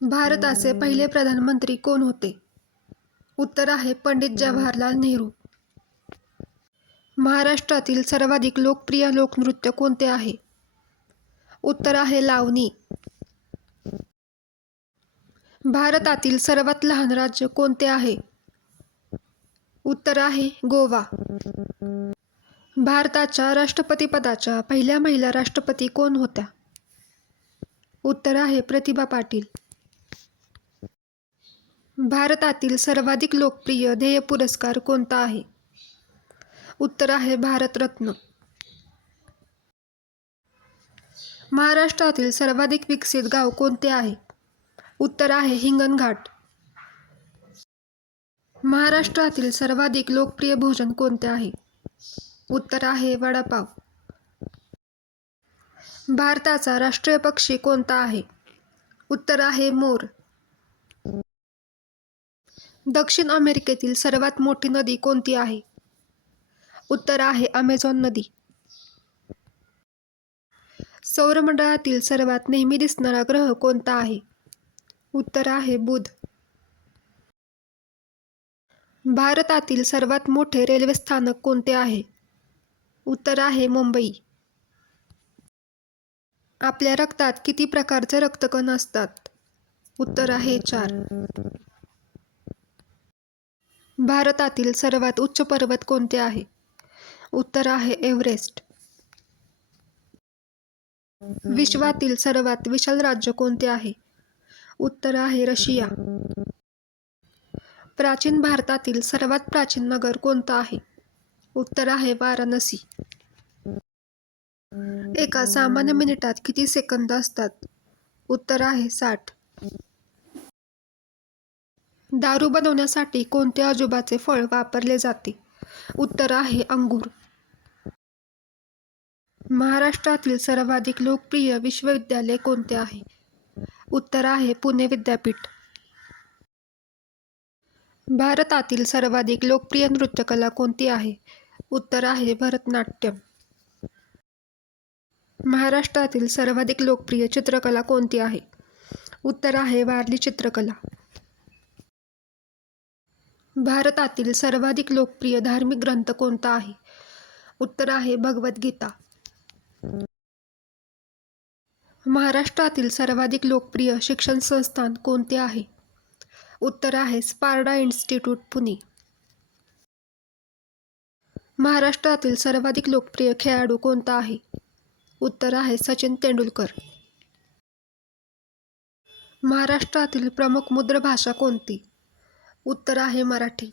भारताचे पहिले प्रधानमंत्री कोण होते? उत्तर आहे पंडित जवाहरलाल नेहरू. महाराष्ट्रातील सर्वाधिक लोकप्रिय लोकनृत्य कोणते आहे? उत्तर आहे लावणी. भारतातील सर्वात लहान राज्य कोणते आहे? उत्तर आहे गोवा. भारताच्या राष्ट्रपतीपदाच्या पहिल्या महिला राष्ट्रपती कोण होत्या? उत्तर आहे प्रतिभा पाटील. भारतातील सर्वाधिक लोकप्रिय ध्येय पुरस्कार कोणता आहे? उत्तर आहे भारतरत्न. महाराष्ट्रातील सर्वाधिक विकसित गाव कोणते आहे? उत्तर आहे हिंगणघाट. महाराष्ट्रातील सर्वाधिक लोकप्रिय भोजन कोणते आहे? उत्तर आहे वडापाव. भारताचा राष्ट्रीय पक्षी कोणता आहे? उत्तर आहे मोर. दक्षिण अमेरिकेतील सर्वात मोठी नदी कोणती आहे? उत्तर आहे अमेझॉन नदी. सौरमंडळातील सर्वात नेहमी दिसणारा ग्रह कोणता आहे? उत्तर आहे बुध. भारतातील सर्वात मोठे रेल्वे स्थानक कोणते आहे? उत्तर आहे मुंबई. आपल्या रक्तात किती प्रकारचे रक्तकण असतात? उत्तर आहे 4. भारतातील सर्वात उंच पर्वत कोणते आहे? उत्तर आहे एव्हरेस्ट. विश्वातील सर्वात विशाल राज्य कोणते आहे? उत्तर आहे रशिया. प्राचीन भारतातील सर्वात प्राचीन नगर कोणतं आहे? उत्तर आहे वाराणसी. एका सामान्य मिनिटात किती सेकंद असतात? उत्तर आहे 60. दारू बनवण्यासाठी कोणत्या आजोबाचे फळ वापरले जाते? उत्तर आहे अंगूर. महाराष्ट्रातील सर्वाधिक लोकप्रिय विश्वविद्यालय कोणते आहे? उत्तर आहे पुणे विद्यापीठ. भारतातील सर्वाधिक लोकप्रिय नृत्यकला कोणती आहे? उत्तर आहे भरतनाट्यम. महाराष्ट्रातील सर्वाधिक लोकप्रिय चित्रकला कोणती आहे? उत्तर आहे वारली चित्रकला. भारतातील सर्वाधिक लोकप्रिय धार्मिक ग्रंथ कोणता आहे? उत्तर आहे भगवद्गीता. महाराष्ट्रातील सर्वाधिक लोकप्रिय शिक्षण संस्थान कोणते आहे? उत्तर आहे स्पार्डा इन्स्टिट्यूट पुणे. महाराष्ट्रातील सर्वाधिक लोकप्रिय खेळाडू कोणता आहे? उत्तर आहे सचिन तेंडुलकर. महाराष्ट्रातील प्रमुख मुद्र भाषा कोणती? उत्तर आहे मराठी.